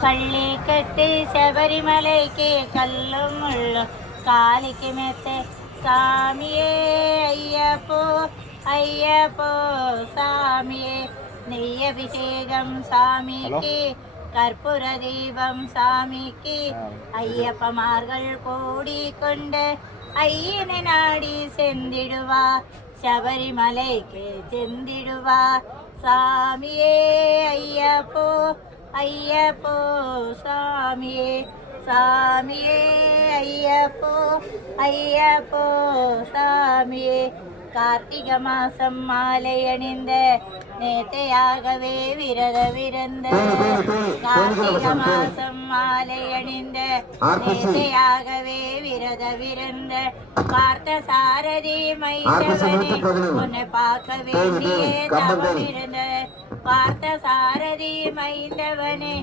கள்ளி கட்டி சபரிமலைக்கு கல்லும் முள்ளும் காலிக்கு மெத்த சாமியே ஐயப்போ ஐயப்போ சாமியே நெய்யபிஷேகம் சாமிக்கு கற்பூர தீபம் சாமிக்கு ஐயப்பமார்கள் கூடிக்கொண்டு ஐயனை நாடி செந்திடுவா சபரிமலைக்கு செந்திடுவா சாமியே ஐயப்போ ஐயப்போ சாமியே சாமியே ஐயப்போ ஐயப்போ சாமியே கார்த்திகை மாசம் மாலை அணிந்த நேத்தையாகவே விரத கார்த்திகை மாசம் மாலை அணிந்த நேத்தையாகவே விரத பார்த்த சாரதி மைந்தவனே உன்னை பார்க்க வேண்டியே தவம் இருந்த பார்த்த சாரதி மைந்தவனே